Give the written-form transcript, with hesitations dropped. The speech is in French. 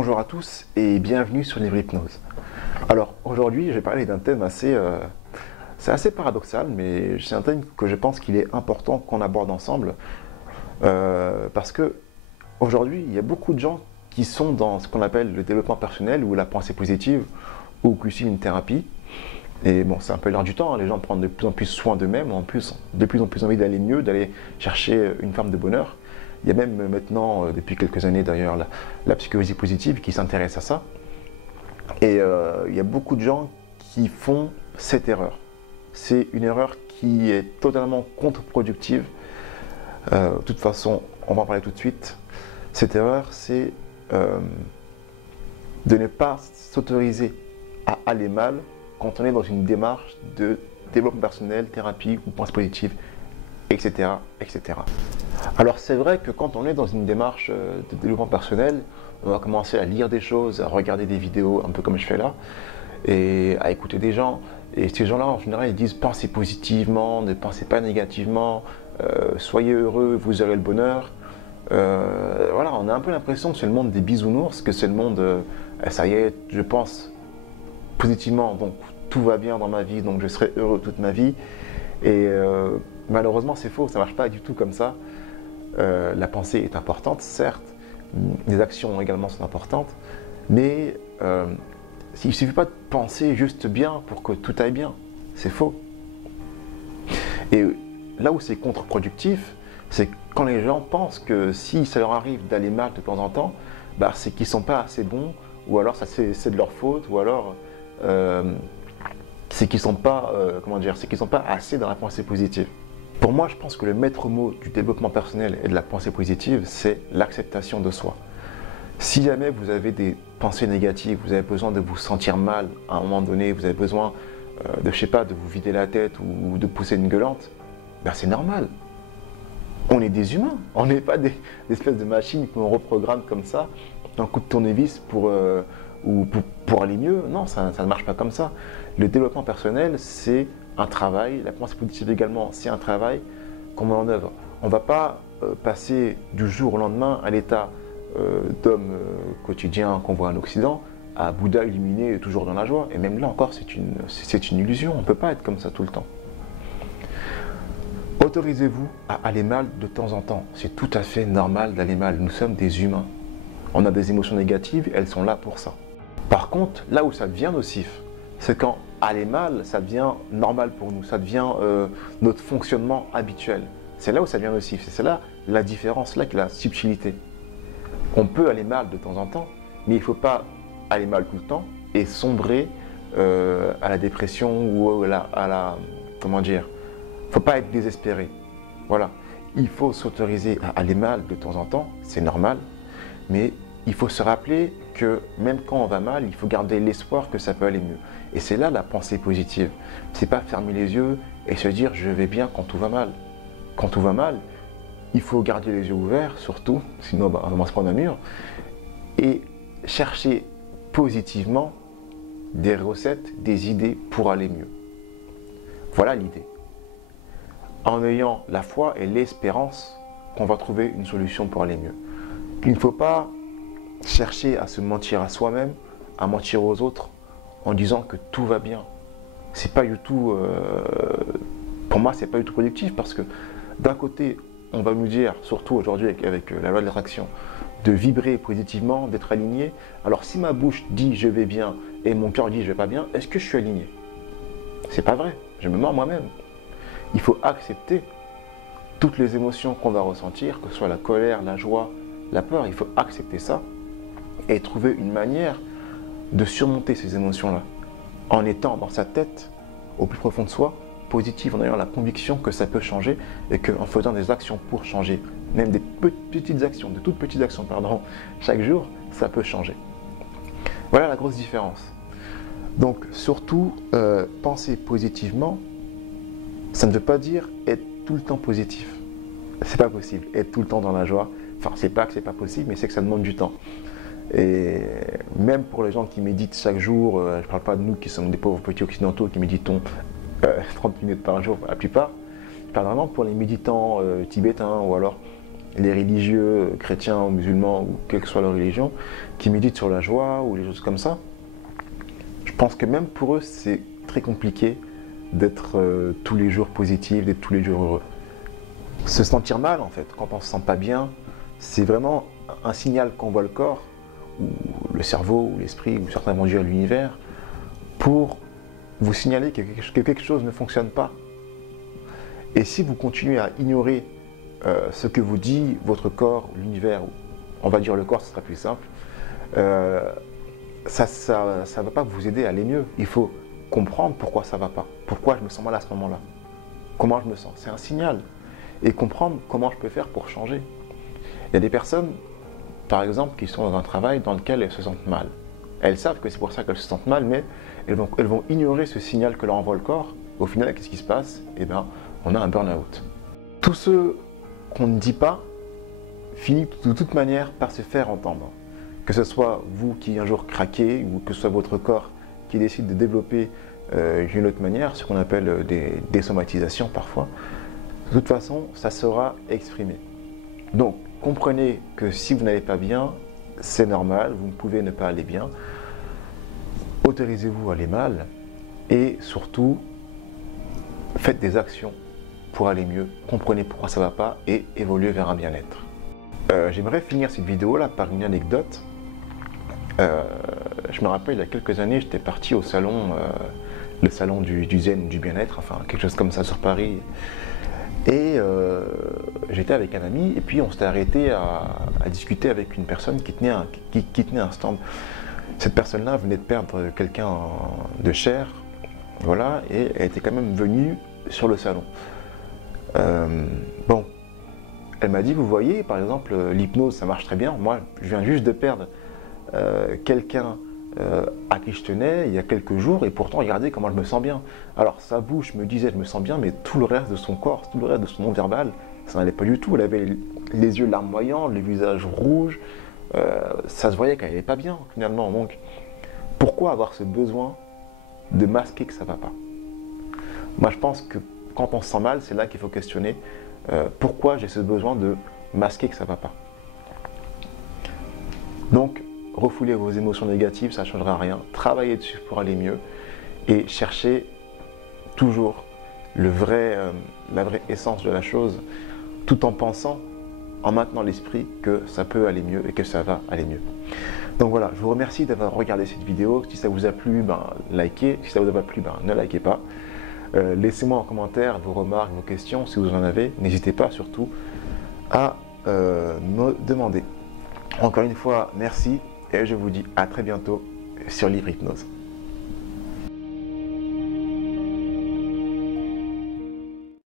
Bonjour à tous et bienvenue sur Livre Hypnose. Alors aujourd'hui je vais parler d'un thème c'est assez paradoxal, mais c'est un thème que je pense qu'il est important qu'on aborde ensemble parce que aujourd'hui il y a beaucoup de gens qui sont dans ce qu'on appelle le développement personnel ou la pensée positive ou aussi une thérapie. Et bon, c'est un peu l'heure du temps, hein. Les gens prennent de plus en plus soin d'eux-mêmes, en plus de plus en plus envie d'aller mieux, d'aller chercher une forme de bonheur. Il y a même maintenant, depuis quelques années d'ailleurs, la psychologie positive qui s'intéresse à ça. Et il y a beaucoup de gens qui font cette erreur. C'est une erreur qui est totalement contre-productive. De toute façon, on va en parler tout de suite. Cette erreur, c'est de ne pas s'autoriser à aller mal quand on est dans une démarche de développement personnel, thérapie ou pensée positive, etc., etc. Alors c'est vrai que quand on est dans une démarche de développement personnel, on va commencer à lire des choses, à regarder des vidéos, un peu comme je fais là, et à écouter des gens. Et ces gens-là, en général, ils disent pensez positivement, ne pensez pas négativement, soyez heureux, vous aurez le bonheur. Voilà, on a un peu l'impression que c'est le monde des bisounours, que c'est le monde, ça y est, je pense positivement, donc tout va bien dans ma vie, donc je serai heureux toute ma vie. Et malheureusement, c'est faux, ça ne marche pas du tout comme ça. La pensée est importante, certes, les actions également sont importantes, mais il ne suffit pas de penser juste bien pour que tout aille bien, c'est faux. Et là où c'est contre-productif, c'est quand les gens pensent que si ça leur arrive d'aller mal de temps en temps, bah, c'est qu'ils ne sont pas assez bons, ou alors c'est de leur faute, ou alors c'est qu'ils ne sont pas, c'est qu'ils sont pas assez dans la pensée positive. Pour moi, je pense que le maître mot du développement personnel et de la pensée positive, c'est l'acceptation de soi. Si jamais vous avez des pensées négatives, vous avez besoin de vous sentir mal à un moment donné, vous avez besoin de, je sais pas, de vous vider la tête ou de pousser une gueulante, ben c'est normal. On est des humains, on n'est pas des espèces de machines qu'on reprogramme comme ça, un coup de tournevis pour aller mieux. Non, ça ne marche pas comme ça. Le développement personnel, c'est un travail, la pensée positive également, c'est un travail qu'on met en œuvre. On ne va pas passer du jour au lendemain à l'état d'homme quotidien qu'on voit en Occident, à Bouddha illuminé et toujours dans la joie. Et même là encore, c'est une illusion, on ne peut pas être comme ça tout le temps. Autorisez-vous à aller mal de temps en temps. C'est tout à fait normal d'aller mal. Nous sommes des humains. On a des émotions négatives, elles sont là pour ça. Par contre, là où ça devient nocif, c'est quand aller mal, ça devient normal pour nous, ça devient notre fonctionnement habituel. C'est là où ça devient nocif, c'est là la différence, là qu'est la subtilité. On peut aller mal de temps en temps, mais il ne faut pas aller mal tout le temps et sombrer à la dépression ou comment dire, il ne faut pas être désespéré. Voilà, il faut s'autoriser à aller mal de temps en temps, c'est normal, mais il faut se rappeler que même quand on va mal, il faut garder l'espoir que ça peut aller mieux. Et c'est là la pensée positive. C'est pas fermer les yeux et se dire je vais bien quand tout va mal. Quand tout va mal, il faut garder les yeux ouverts, surtout, sinon on va se prendre un mur, et chercher positivement des recettes, des idées pour aller mieux. Voilà l'idée. En ayant la foi et l'espérance qu'on va trouver une solution pour aller mieux. Il ne faut pas chercher à se mentir à soi-même, à mentir aux autres, en disant que tout va bien. C'est pas du tout, pour moi, c'est pas du tout productif parce que d'un côté, on va nous dire, surtout aujourd'hui avec la loi de l'attraction, de vibrer positivement, d'être aligné. Alors si ma bouche dit je vais bien et mon cœur dit je vais pas bien, est-ce que je suis aligné? C'est pas vrai, je me mens moi-même. Il faut accepter toutes les émotions qu'on va ressentir, que ce soit la colère, la joie, la peur, il faut accepter ça et trouver une manière de surmonter ces émotions-là en étant dans sa tête, au plus profond de soi, positive, en ayant la conviction que ça peut changer et qu'en faisant des actions pour changer, même des petites actions, de toutes petites actions, pardon, chaque jour, ça peut changer. Voilà la grosse différence. Donc surtout, penser positivement, ça ne veut pas dire être tout le temps positif. C'est pas possible, être tout le temps dans la joie. Enfin, c'est pas que c'est pas possible, mais c'est que ça demande du temps. Et même pour les gens qui méditent chaque jour, je ne parle pas de nous qui sommes des pauvres petits occidentaux qui méditons 30 minutes par jour pour la plupart, je parle vraiment pour les méditants tibétains ou alors les religieux, chrétiens ou musulmans, ou quelle que soit leur religion, qui méditent sur la joie ou les choses comme ça, je pense que même pour eux, c'est très compliqué d'être tous les jours positif, d'être tous les jours heureux. Se sentir mal, en fait, quand on se sent pas bien, c'est vraiment un signal qu'envoie le corps, ou le cerveau, ou l'esprit, ou certains vont dire l'univers, pour vous signaler que quelque chose ne fonctionne pas. Et si vous continuez à ignorer ce que vous dit votre corps, l'univers, on va dire le corps, ce sera plus simple, ça ne va pas vous aider à aller mieux. Il faut comprendre pourquoi ça ne va pas, pourquoi je me sens mal à ce moment-là, comment je me sens, c'est un signal. Et comprendre comment je peux faire pour changer. Il y a des personnes, par exemple, qui sont dans un travail dans lequel elles se sentent mal. Elles savent que c'est pour ça qu'elles se sentent mal, mais elles vont ignorer ce signal que leur envoie le corps. Au final, qu'est-ce qui se passe? Eh bien, on a un burn-out. Tout ce qu'on ne dit pas finit de toute manière par se faire entendre. Que ce soit vous qui un jour craquez, ou que ce soit votre corps qui décide de développer d'une autre manière, ce qu'on appelle des somatisations parfois, de toute façon, ça sera exprimé. Donc, comprenez que si vous n'allez pas bien, c'est normal, vous pouvez ne pas aller bien. Autorisez-vous à aller mal et surtout, faites des actions pour aller mieux. Comprenez pourquoi ça ne va pas et évoluez vers un bien-être. J'aimerais finir cette vidéo-là par une anecdote. Je me rappelle, il y a quelques années, j'étais parti au salon, le salon du zen, du bien-être, enfin quelque chose comme ça sur Paris. Et j'étais avec un ami et puis on s'était arrêté à discuter avec une personne qui tenait un stand. Cette personne-là venait de perdre quelqu'un de cher, voilà, et elle était quand même venue sur le salon. Bon, elle m'a dit, vous voyez, par exemple, l'hypnose, ça marche très bien. Moi, je viens juste de perdre quelqu'un à qui je tenais il y a quelques jours et pourtant regardez comment je me sens bien. Alors sa bouche me disait je me sens bien, mais tout le reste de son corps, tout le reste de son non-verbal, ça n'allait pas du tout. Elle avait les yeux larmoyants, le visage rouge, ça se voyait qu'elle n'allait pas bien finalement. Donc pourquoi avoir ce besoin de masquer que ça ne va pas? Moi je pense que quand on se sent mal, c'est là qu'il faut questionner pourquoi j'ai ce besoin de masquer que ça ne va pas. Donc refoulez vos émotions négatives, ça ne changera rien. Travaillez dessus pour aller mieux et cherchez toujours la vraie essence de la chose, tout en pensant, en maintenant l'esprit que ça peut aller mieux et que ça va aller mieux. Donc voilà, je vous remercie d'avoir regardé cette vidéo. Si ça vous a plu, likez. Si ça vous a pas plu, ne likez pas. Laissez-moi en commentaire vos remarques, vos questions, si vous en avez. N'hésitez pas surtout à me demander. Encore une fois, merci. Et je vous dis à très bientôt sur Livre Hypnose.